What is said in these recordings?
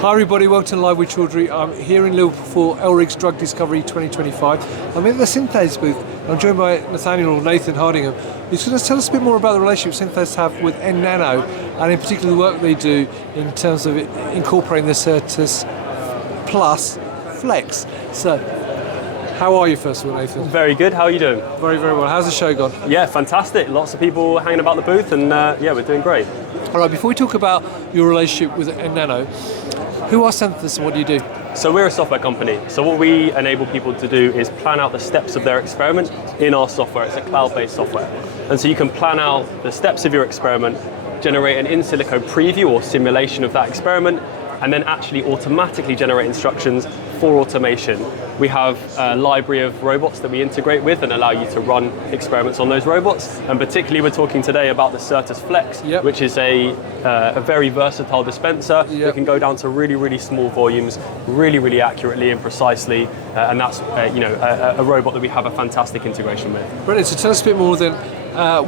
Hi everybody, welcome to Live with Chaudhry. I'm here in Liverpool for ELRIG's Drug Discovery 2025. I'm in the Synthace booth. I'm joined by Nathan Hardingham, who's going to tell us a bit more about the relationship Synthace have with nNano, and in particular the work they do in terms of incorporating the Certus Flex. So, how are you first of all, Nathan? Very good, how are you doing? Very, very well. How's the show gone? Yeah, fantastic. Lots of people hanging about the booth and yeah, we're doing great. All right, before we talk about your relationship with nNano, who are Synthace and what do you do? So we're a software company. So what we enable people to do is plan out the steps of their experiment in our software. It's a cloud-based software. And so you can plan out the steps of your experiment, generate an in silico preview or simulation of that experiment, and then actually automatically generate instructions for automation. We have a library of robots that we integrate with and allow you to run experiments on those robots. And particularly we're talking today about the Certus Flex, which is a very versatile dispenser that can go down to really, really small volumes, really accurately and precisely. And that's a robot that we have a fantastic integration with. Brilliant. So tell us a bit more then,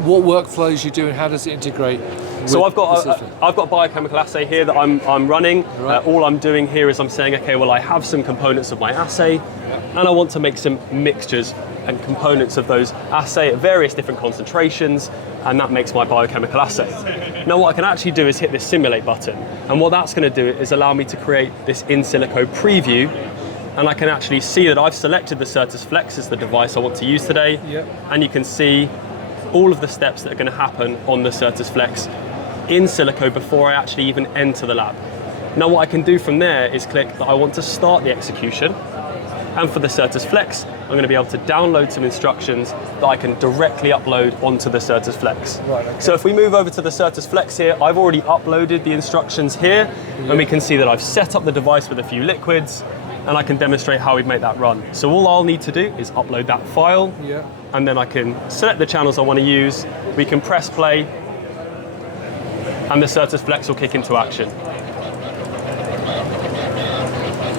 what workflows you do and how does it integrate? So I've got a biochemical assay here that I'm running. Right. All I'm doing here is I'm saying, okay, well I have some components of my assay, and I want to make some mixtures and components of those assay at various different concentrations, and that makes my biochemical assay. Now what I can actually do is hit this simulate button, and what that's going to do is allow me to create this in silico preview, and I can actually see that I've selected the Certus Flex as the device I want to use today, and you can see all of the steps that are going to happen on the Certus Flex in silico before I actually even enter the lab. Now what I can do from there is click that I want to start the execution, and for the Certus Flex I'm going to be able to download some instructions that I can directly upload onto the Certus Flex. Right, okay. So if we move over to the Certus Flex here, I've already uploaded the instructions here, and we can see that I've set up the device with a few liquids, and I can demonstrate how we make that run. So all I'll need to do is upload that file, and then I can select the channels I want to use, we can press play, and the Certus Flex will kick into action.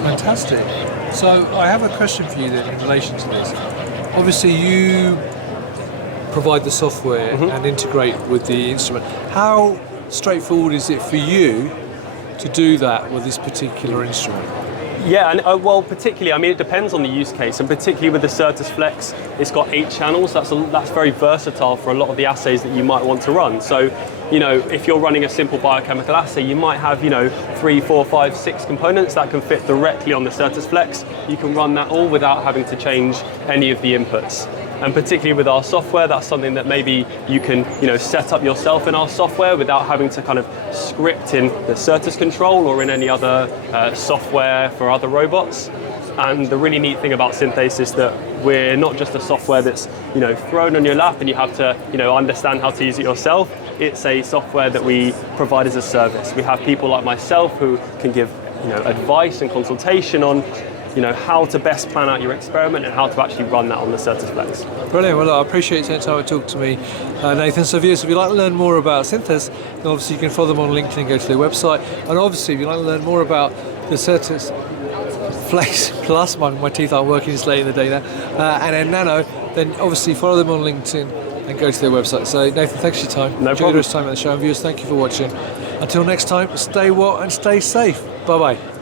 Fantastic. So I have a question for you then in relation to this. Obviously you provide the software and integrate with the instrument. How straightforward is it for you to do that with this particular instrument? Yeah, and well, particularly, I mean, it depends on the use case, and particularly with the Certus Flex, it's got 8 channels. That's very versatile for a lot of the assays that you might want to run. So, you know, if you're running a simple biochemical assay, you might have, 3, 4, 5, 6 components that can fit directly on the Certus Flex. You can run that all without having to change any of the inputs. And particularly with our software, that's something that maybe you can, set up yourself in our software without having to kind of script in the Certus control or in any other software for other robots. And the really neat thing about Synthace is that we're not just a software that's, thrown on your lap and you have to, understand how to use it yourself. It's a software that we provide as a service. We have people like myself who can give, advice and consultation on how to best plan out your experiment and how to actually run that on the Certus Flex. Brilliant. Well, I appreciate you taking time to talk to me, Nathan. So if you'd like to learn more about Synthace, then obviously you can follow them on LinkedIn and go to their website. And obviously, if you'd like to learn more about the Certus Flex Plus, my teeth aren't working this late in the day now, and nNano, then obviously follow them on LinkedIn and go to their website. So Nathan, thanks for your time. No Enjoy problem. the rest of the time at the show. And viewers, thank you for watching. Until next time, stay well and stay safe. Bye-bye.